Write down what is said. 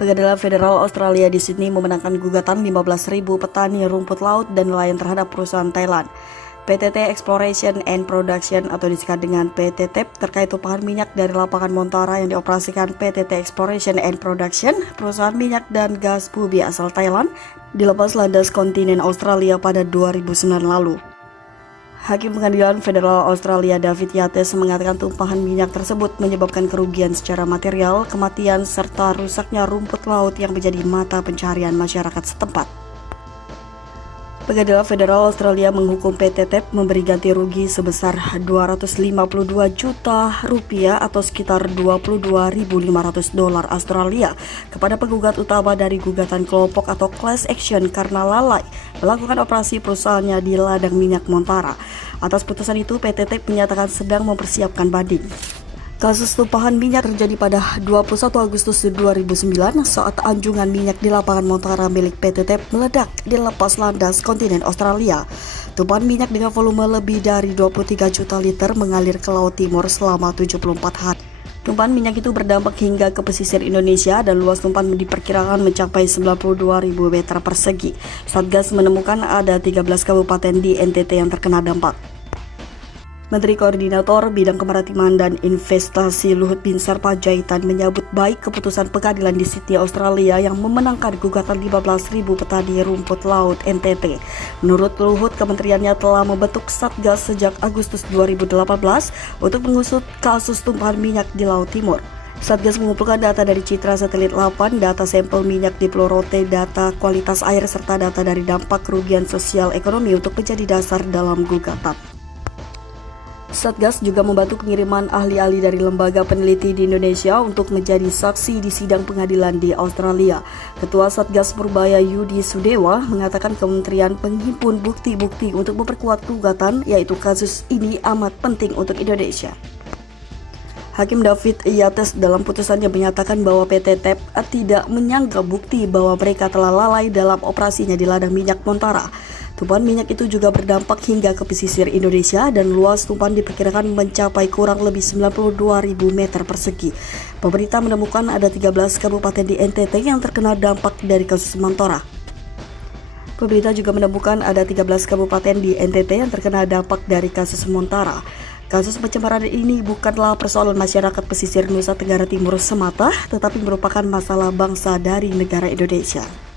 Pengadilan Federal Australia di Sydney memenangkan gugatan 15.000 petani rumput laut dan nelayan terhadap perusahaan Thailand, PTT Exploration and Production atau disingkat dengan PTT terkait tumpahan minyak dari lapangan Montara yang dioperasikan PTT Exploration and Production, perusahaan minyak dan gas bumi asal Thailand, di lepas landas kontinen Australia pada 2009 lalu. Hakim Pengadilan Federal Australia David Yates mengatakan tumpahan minyak tersebut menyebabkan kerugian secara material, kematian, serta rusaknya rumput laut yang menjadi mata pencaharian masyarakat setempat. Pengadilan Federal Australia menghukum PT TEP memberi ganti rugi sebesar 252 juta rupiah atau sekitar 22.500 dolar Australia kepada penggugat utama dari gugatan kelompok atau class action karena lalai melakukan operasi perusahaannya di ladang minyak Montara. Atas putusan itu, PT TEP menyatakan sedang mempersiapkan banding. Kasus tumpahan minyak terjadi pada 21 Agustus 2009 saat anjungan minyak di lapangan Montara milik PT TEP meledak di lepas landas kontinen Australia. Tumpahan minyak dengan volume lebih dari 23 juta liter mengalir ke Laut Timur selama 74 hari. Tumpahan minyak itu berdampak hingga ke pesisir Indonesia dan luas tumpahan diperkirakan mencapai 92.000 meter persegi. Satgas menemukan ada 13 kabupaten di NTT yang terkena dampak. Menteri Koordinator Bidang Kemaritiman dan Investasi Luhut Binsar Panjaitan menyambut baik keputusan pengadilan di Sydney, Australia yang memenangkan gugatan 15.000 petani rumput laut NTT. Menurut Luhut, kementeriannya telah membentuk Satgas sejak Agustus 2018 untuk mengusut kasus tumpahan minyak di Laut Timur. Satgas mengumpulkan data dari citra satelit 8, data sampel minyak di Pulau Rote, data kualitas air, serta data dari dampak kerugian sosial ekonomi untuk menjadi dasar dalam gugatan. Satgas juga membantu pengiriman ahli-ahli dari lembaga peneliti di Indonesia untuk menjadi saksi di sidang pengadilan di Australia. Ketua Satgas Purbaya Yudi Sudewa mengatakan kementerian menghimpun bukti-bukti untuk memperkuat gugatan, yaitu kasus ini amat penting untuk Indonesia. Hakim David Yates dalam putusannya menyatakan bahwa PT TEP tidak menyangka bukti bahwa mereka telah lalai dalam operasinya di ladang minyak Montara. Tumpahan minyak itu juga berdampak hingga ke pesisir Indonesia dan luas tumpahan diperkirakan mencapai kurang lebih 92.000 meter persegi. Pemerintah menemukan ada 13 kabupaten di NTT yang terkena dampak dari kasus Montara. Pemerintah juga menemukan ada 13 kabupaten di NTT yang terkena dampak dari kasus Montara. Kasus pencemaran ini bukanlah persoalan masyarakat pesisir Nusa Tenggara Timur semata, tetapi merupakan masalah bangsa dari negara Indonesia.